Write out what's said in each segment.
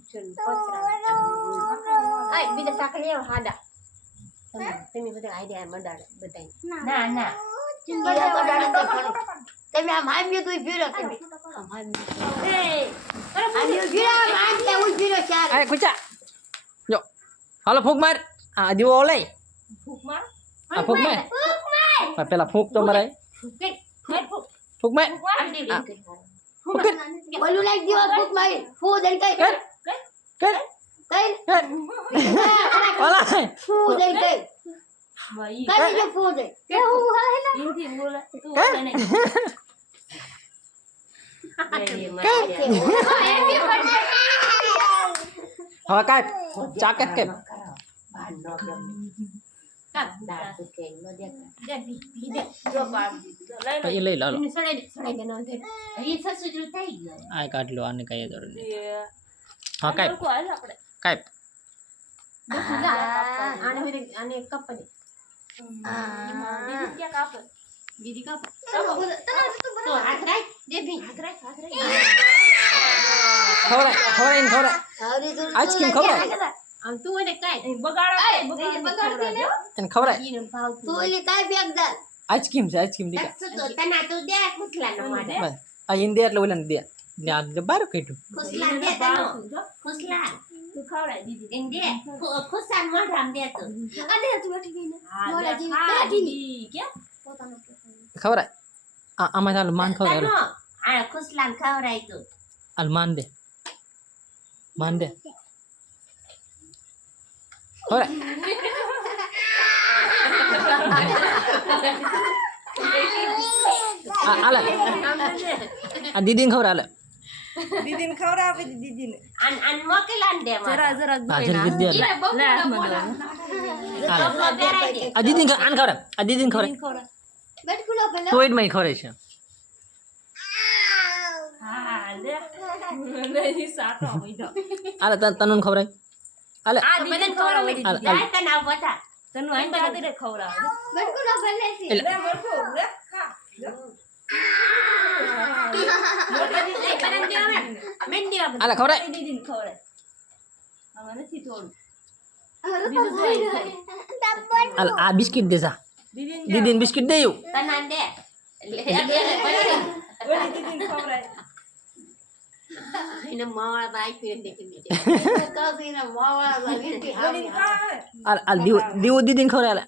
chips પતરા આય બીજા શાક લઈ આવો હાડા તમે બધા આઈડિયા મંડાડે બધાય ના ના ચિંતા મંડાડે તો ખરું તમે આમ આમ્યો તો ભીરો તમે આમ આમ્યો એ આમ્યો ભીરો આમ તે ઉજ ભીરો ચાર એ કુચા જો હાલો ફૂક માર આ દીવો ઓલાય ફૂક માર આ ફૂક માર પેલા ફૂક તો મરાય ફૂક માર ફૂક બોલું લાગ દીવો ફૂક માર ફૂ દઈ કઈ કર કર ઓલા ફૂ દઈ કઈ કઈ જો ફૂ દે કે હું હાલે ઇનથી બોલે તું તને હવે કાટ ચાકત કે એ લઈ લો આ કાઢ લો આને કઈ જરૂર નહીં હા કાપ કાપ આને કપ દે દીદી क्या काप दीदी काप तो हाथ राख दे भी हाथ राख खवरा आइसक्रीम खवरा आम तू ने काय बगाड़ा એને ખવરા तू ले काय बेग दे આઈસ્ક્રીમ છે આઈસ્ક્રીમ દીકા तो तना तो दे खुसला न मारे બસ આ હિન્દી એટલે ઓલા દે ને આ બાર કઈટું खुसला दे तनो खुसला तू खवरा दीदी दे खुसला मत राम दे तो अरे तू बैठी गई ना मोला जी बैठी नहीं क्या પોતાનો ખવરા આમાં ચાલ માન ખવરા આ ખુસલાન ખવરાય તો અલ માન દે ખવરા આલે આ દીદીને ખવરા આલે દીદીને ખવડાવે દીદીને અન મોકલાન દે જરા હા જરી દે આ દીદીને આન ખવરા આ દીદીને ખવરા બેટ ખુલો પેલા તો જ મય ખવરે છે હા લે નહીં સાટો હોઈદો આલે તનન ખવરાય આલે આ દીદીને ખવડાવે દીદી જાય તના બતા તને આઈ જાતે રે ખવડાવે બેટ ખુલો પેલે થી લે મરકો લે ખા આલે ખવરાય દીદીને ખવડાવે હવે નથી થોડું આલે આ બિસ્કિટ દે જા દીદીને બિસ્કિટ દે યુ તના દે ઓલી દીદીને ખવડાવે એને માવા બાઈ ફેર દે કે કબીને માવા બાઈ કે ઓલી ખા આલ દીવો દીદીને ખવરાય આલે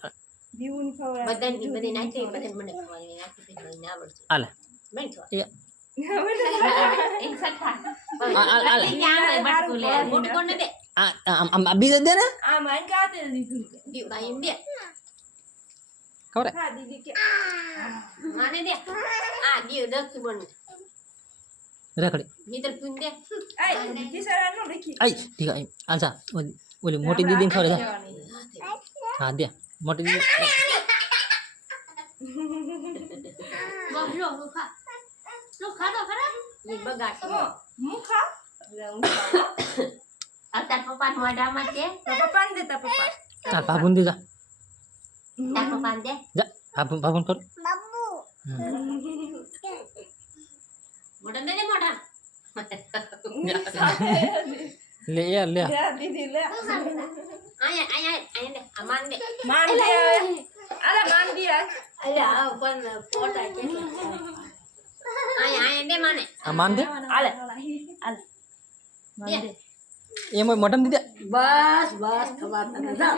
દીવુને ખવડાવે બદન નાખી બદન મને ખવાય નાખી દે ના આવડશે આલે બેન છો એ એક સઠા આલે ક્યાં બસ કો લે મોટ કોને દે આ બીજા દે ને આ માઈન કાતે દીધું દી બાઈ દે ખવરાય ખા દીદી કે માને દે આ દી દક્ષ બન રખડી નીતર તું દે આય દીદી સારા નો લખી આઈ ઠીક આઈ આલસા ઓલી મોટી દીદીને ખવરાય હા દે મોટી દીદી લો ખા ખરા એ બગાડ હું ખા લે હું ખા આ તાર પપ્પા મોઢામાં દે તો પપ્પાને દેતા પપ્પા તાર બાબુને દે જા તાર પપ્પા દે જા બાબુને કર બાબુ મોઢા દે મોઢા લે યાર લે લે દીદી લે આયા દે અમાન દે માન દે અરે માન દે અલ્યા આ પણ ફોટા કેટલા આયા દે માને આ માન દે આલે માન દે એમ મોઢામાં દીધા બસ ખબર તને જા